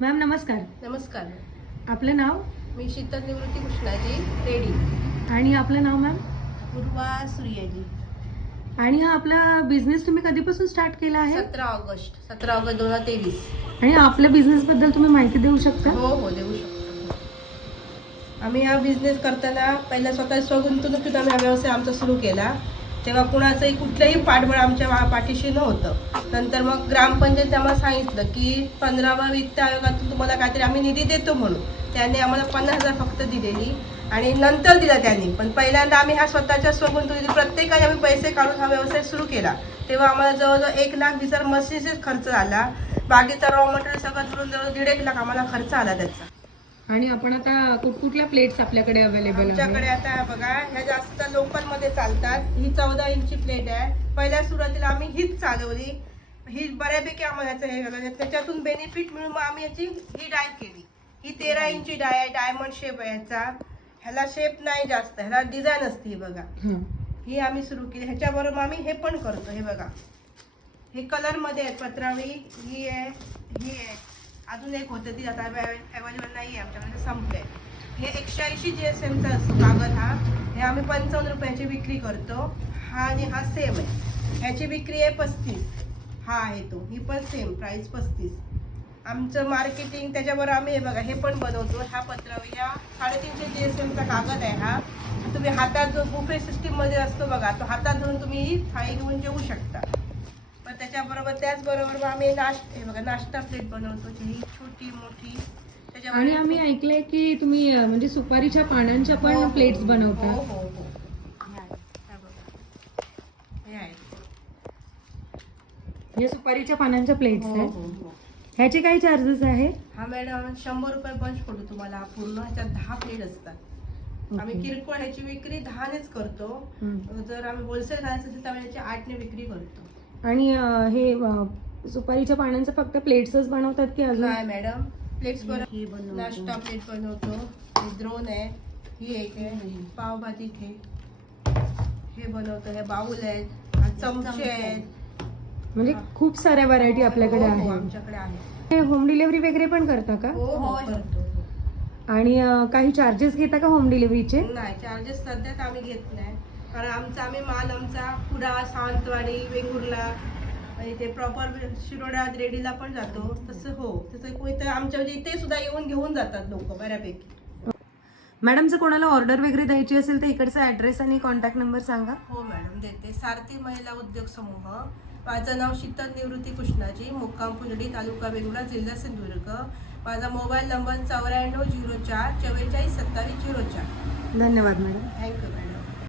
Ma'am नमस्कार. नमस्कार. आपलं नाव? मी शीतल निवृत्ती कृष्णाजी रेडी. आणि आपलं नाव मॅम? पूर्वा सूर्याजी. आणि हा आपला बिझनेस तुम्ही कधीपासून स्टार्ट केला आहे? 17 ऑगस्ट 2023. आणि आपल्या बिझनेस बद्दल तुम्ही माहिती देऊ शकता? हो देऊ शकतो. आम्ही हा बिझनेस करताना पहिला स्वतः स्वगुंतवणुकीतून आम्ही हा व्यवसाय आमचा सुरू केला. तेव्हा कुणाचंही कुठलंही पाठबळ आमच्या पाठीशी नव्हतं. नंतर मग ग्रामपंचायत आम्हाला सांगितलं की 15व्या वित्त आयोगातून तुम्हाला काहीतरी आम्ही निधी देतो म्हणून. त्यांनी आम्हाला 50,000 फक्त दिलेली आणि नंतर दिला त्यांनी. पण पहिल्यांदा आम्ही हा स्वतःच्या स्वगुंतवणुकीत प्रत्येकाने आम्ही पैसे काढून हा व्यवसाय सुरू केला. तेव्हा आम्हाला जवळजवळ 1,20,000 मशीन्सच खर्च आला. बाकीचा रॉ मटेरियल सगळं धरून जवळ 1.5 लाख आम्हाला खर्च आला त्याचा. आणि आपण आता कुठल्या प्लेट्स आपल्याकडे अवेलेबल आहेत? आमच्याकडे आता बघा, ह्या जास्त लोकल मध्ये चालतात. ही 14 इंची प्लेट आहे. पहिल्या सुरुवातीला आम्ही हीच चालवली. ही बऱ्यापैकी आम्हाला हे झालं, त्याच्यातून बेनिफिट मिळून मग आम्ही याची ही डाय केली. ही 13 इंची डाय आहे. डायमंड शेप आहे याचा. ह्याला शेप नाही जास्त, ह्याला डिझाईन असते. ही बघा, ही आम्ही सुरू केली. ह्याच्याबरोबर आम्ही हे पण करतो. हे बघा, हे कलर मध्ये आहेत. पत्रावळी ही आहे, ही आहे. अजून एक होतं ती आता अवेलेबल नाही आहे आमच्याकडे, संपले. हे 180 GSMचा असतो कागद हा. हे आम्ही 55 रुपयाची विक्री करतो. हा आणि हा सेम आहे. ह्याची विक्री आहे 35. हा आहे तो, ही पण सेम प्राइस 35. आमचं मार्केटिंग त्याच्याबरोबर आम्ही हे बघा हे पण बनवतो. हा पत्रावळी, हा 350 GSMचा कागद आहे. हा तुम्ही हातात जो बुफे सिस्टीम मध्ये असतो बघा, तो हातात धरून तुम्ही थाळी घेऊन जेवू शकता. पण त्याचबरोबर आम्ही हे बघा नाश्ता प्लेट बनवतो. ही छोटी मोठी. आणि आम्ही ऐकलंय की तुम्ही म्हणजे सुपारीच्या पानांच्या पण प्लेट्स बनवता. हो. हे सुपारीच्या पानांच्या प्लेट्स आहेत. ह्याचे काय चार्जेस आहे? हा मॅडम 100 रुपये बंच पडतो तुम्हाला. पूर्ण ह्याच्यात 10 प्लेट असतात. आम्ही किरकोळ ह्याची विक्री 10नेच करतो. जर आम्ही होलसेल घालायचं असेल तर ह्याची 8ने विक्री करतो. आणि हे सुपारीच्या पानांचं फक्त प्लेट्सच बनवतात की अजून? नाही मॅडम, प्लेट्स बनवतो. नाश्ता प्लेट बनवतो. हे द्रोण आहे. ही एक आहे. पावभाजी हे बनवतो. हे बाउल आहेत, चमचे आहेत. म्हणजे खूप साऱ्या व्हरायटी आपल्याकडे आहे. आमच्याकडे आहे. होम डिलिव्हरी वगैरे पण करता का? हो करतो. आणि काही चार्जेस घेता का होम डिलिव्हरीचे? नाही, चार्जेस सध्यात आम्ही घेत नाही. कारण आम्ही माल कुडाळ, सावंतवाडी, वेंगुर्ला आणि ते प्रॉपर शिरोडा रेडीला पण जातो. तसं कोणी तर आमच्या इथे सुद्धा येऊन घेऊन जातात लोक बऱ्यापैकी. मॅडम, जर कोणाला ऑर्डर वगैरे द्यायची असेल तर इकडचा ऍड्रेस आणि कॉन्टॅक्ट नंबर सांगा. हो मॅडम, देते. सारथी महिला उद्योग समूह. माझं नाव शीतल निवृत्ती कृष्णाजी, मुक्काम पुंजडी, तालुका वेंगुर्ला, जिल्हा सिंधुदुर्ग. माझा मोबाईल नंबर 9404 44 27 04. धन्यवाद मॅडम. Thank you madam.